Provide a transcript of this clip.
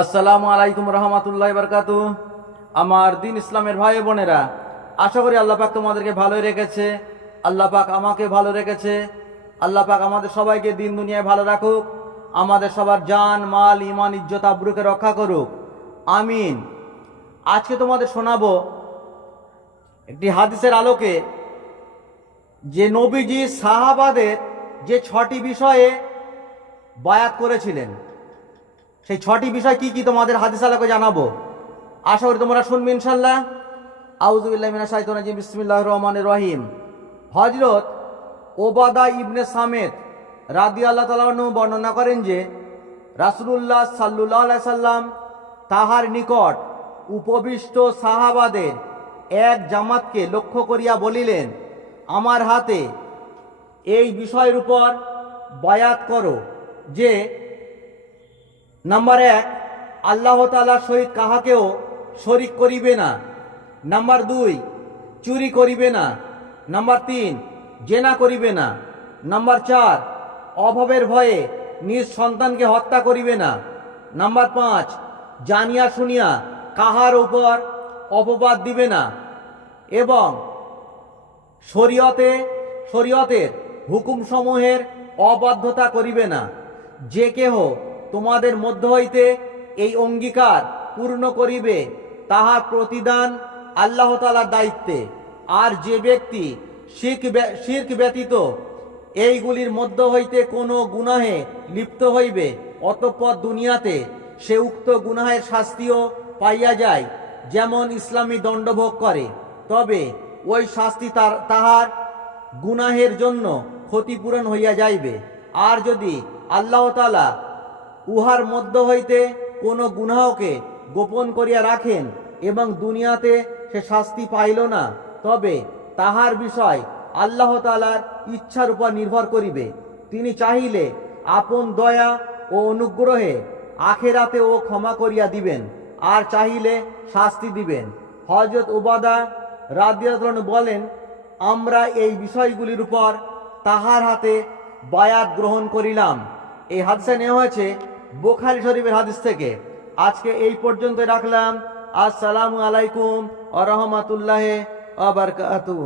আসসালামু আলাইকুম রহমতুল্লাহ বরকাতু। আমার দিন ইসলামের ভাই বোনেরা, আশা করি আল্লাহ পাক তোমাদেরকে ভালোই রেখেছে। আল্লাহ পাক আমাকে ভালো রেখেছে। আল্লাহ পাক আমাদের সবাইকে দিন দুনিয়ায় ভালো রাখুক। আমাদের সবার জান, মাল ইমান ইজ্জত, আব্রুকে রক্ষা করুক। আমিন। আজকে তোমাদের শোনাবো একটি হাদিসের আলোকে যে নবীজি সাহাবাদের যে ছটি বিষয়ে বায়াত করেছিলেন। সেই ছটি বিষয় কি কি তোমাদের হাদিস আলোকে জানাব? আশা করি তোমরা শুনবে ইনশাল্লাহ আউজুবিল্লাহ শাইতানির রাজিম। বিসমিল্লাহির রহমানির রহিম। হযরত ওবাদা ইবনে সামেত রাদিয়াল্লাহু তাআলা আনহু বর্ণনা করেন যে, রাসূলুল্লাহ আলাইহি সাল্লাম তাহার নিকট উপবিষ্ট সাহাবাদের এক জামাতকে লক্ষ্য করিয়া বলিলেন, আমার হাতে এই বিষয়ের উপর বায়াত করো যে নাম্বার এক, আল্লাহ তালার সহিত কাহাকেও শরিক করিবে না। নাম্বার দুই, চুরি করিবে না। নাম্বার তিন, জেনা করিবে না। নাম্বার চার, অভাবের ভয়ে নিজ সন্তানকে হত্যা করিবে না। নাম্বার পাঁচ, জানিয়া শুনিয়া কাহার উপর অপবাদ দিবে না। এবং শরীয়তে, শরীয়তের হুকুমসমূহের অবাধ্যতা করিবে না। যে কেহ তোমাদের মধ্য হইতে এই অঙ্গীকার পূর্ণ করিবে তাহার প্রতিদান আল্লাহ তালার দায়িত্বে। আর যে ব্যক্তি শিখ শির্ক ব্যতীত এইগুলির মধ্য হইতে কোনো গুনাহে লিপ্ত হইবে, অতঃপর দুনিয়াতে সে উক্ত গুনাহের শাস্তিও পাইয়া যায়, যেমন ইসলামী দণ্ডভোগ করে। তবে ওই শাস্তি তার, তাহার গুনাহের জন্য ক্ষতিপূরণ হইয়া যাইবে। আর যদি আল্লাহ তালা উহার মধ্য হইতে কোনো গুনাহকে গোপন করিয়া রাখেন এবং দুনিয়াতে সে শাস্তি পাইল না, তবে তাহার বিষয় আল্লাহ তালার ইচ্ছার উপর নির্ভর করিবে। তিনি চাহিলে আপন দয়া ও অনুগ্রহে আখেরাতে ও ক্ষমা করিয়া দিবেন, আর চাহিলে শাস্তি দিবেন। হজরত উবাদা রাদিয়াতন বলেন, আমরা এই বিষয়গুলির উপর তাহার হাতে বায়াত গ্রহণ করিলাম। এই হাদিসে নেওয়া হয়েছে বোখারি শরীফের হাদিস থেকে। আজকে এই পর্যন্ত রাখলাম। আসসালামু আলাইকুম আ রহমতুল্লাহ আবরকাতু